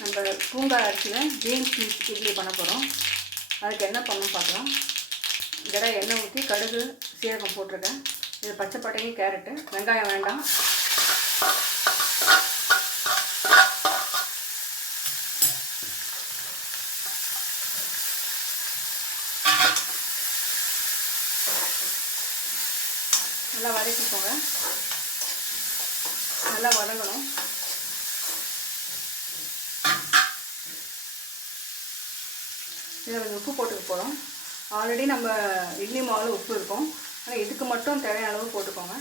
நம்ம பூங்கார் அரிசியில் green peas idli பண்ண போகிறோம். அதுக்கு என்ன பண்ணணும் பார்க்கலாம். இதெல்லாம் எண்ணெய் ஊற்றி கடுகு சீரகம் போட்டிருக்கேன். இது பச்சை பட்டாணி கேரட்டு வெங்காயம் வேண்டாம். நல்லா வதக்கிக்கோங்க. நல்லா வதங்கணும். இதில் கொஞ்சம் உப்பு போட்டுக்க போகிறோம். ஆல்ரெடி நம்ம இட்லி மாவில் உப்பு இருக்கும், ஆனால் இதுக்கு மட்டும் தேவையான அளவு போட்டுக்கோங்க.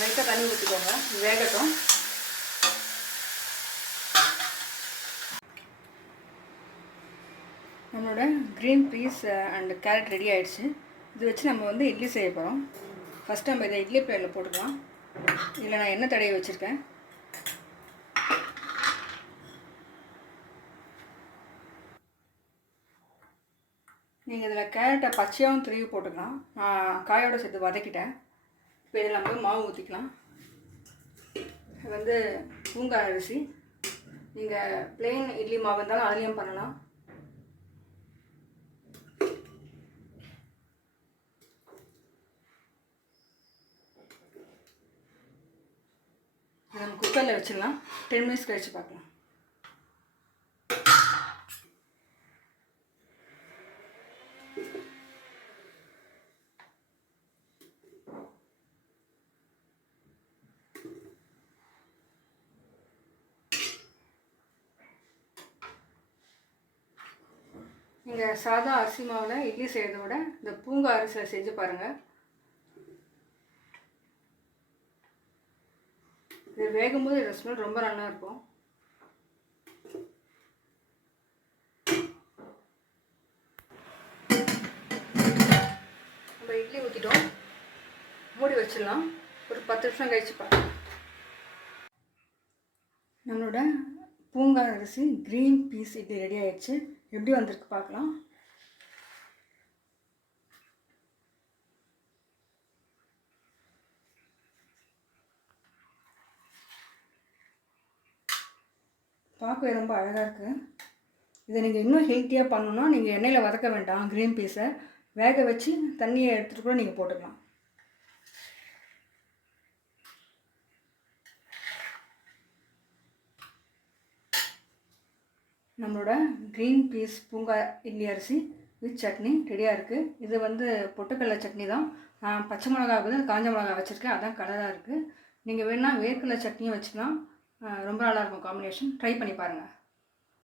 லைட்டாக தண்ணி ஊற்றிக்கோங்க, வேகட்டும். நம்மளோட green peace and carrot ready ஆகிடுச்சு. இது வச்சு நம்ம வந்து இட்லி செய்ய போகிறோம். ஃபஸ்ட்டு நம்ம இதை இட்லி பிளேட்டில் போட்டுக்கலாம். இதில் நான் எண்ணெய் தடவி வச்சுருக்கேன். நீங்கள் இதில் கேரட்டை பச்சையாகவும் துருவி போட்டுக்கலாம். நான் காயோடு சேர்த்து வதக்கிட்டேன். இப்போ இதில் நம்ம மாவு ஊற்றிக்கலாம். இது வந்து பூங்கார் அரிசி. நீங்கள் பிளெயின் இட்லி மாவு இருந்தாலும் அதுலேயும் பண்ணலாம். நம்ம குக்கரில் வச்சிடலாம். 10 மினிட்ஸ் கழிச்சு பார்க்கலாம். நீங்கள் சாதா அரிசி மாவில் இட்லி செய்கிறத விட இந்த பூங்கார் அரிசியில் செஞ்சு பாருங்கள். இது வேகும்போது இந்த ஸ்மெல் ரொம்ப நல்லா இருக்கும். நம்ம இட்லி ஊற்றிட்டோம், மூடி வச்சிடலாம். ஒரு 10 நிமிஷம் கழிச்சு பார்க்கலாம். நம்மளோட பூங்கார் அரிசி க்ரீன் பீஸ் இட்லி ரெடி ஆகிடுச்சு. எப்படி வந்திருக்கு பார்க்கலாம். பார்க்கவே ரொம்ப அழகாக இருக்குது. இதை நீங்கள் இன்னும் ஹெல்த்தியாக பண்ணணுன்னா நீங்கள் எண்ணெயில் வதக்க வேண்டாம். க்ரீன் பீஸை வேக வச்சு தண்ணியை எடுத்துகிட்டு கூட நீங்கள் போட்டுக்கலாம். நம்மளோட க்ரீன் பீஸ் பூங்கார் இட்லி அரிசி வித் சட்னி ரெடியாக இருக்குது. இது வந்து பொட்டுக்கடலை சட்னி தான். பச்சை மிளகா வந்து காஞ்ச மிளகா வச்சுருக்கேன், அதான் கலராக இருக்குது. நீங்கள் வேணால் வேர்க்கடலை சட்னியும் வச்சுக்கலாம். ரொம்ப நல்லாயிருக்கும் காம்பினேஷன். ட்ரை பண்ணி பாருங்கள்.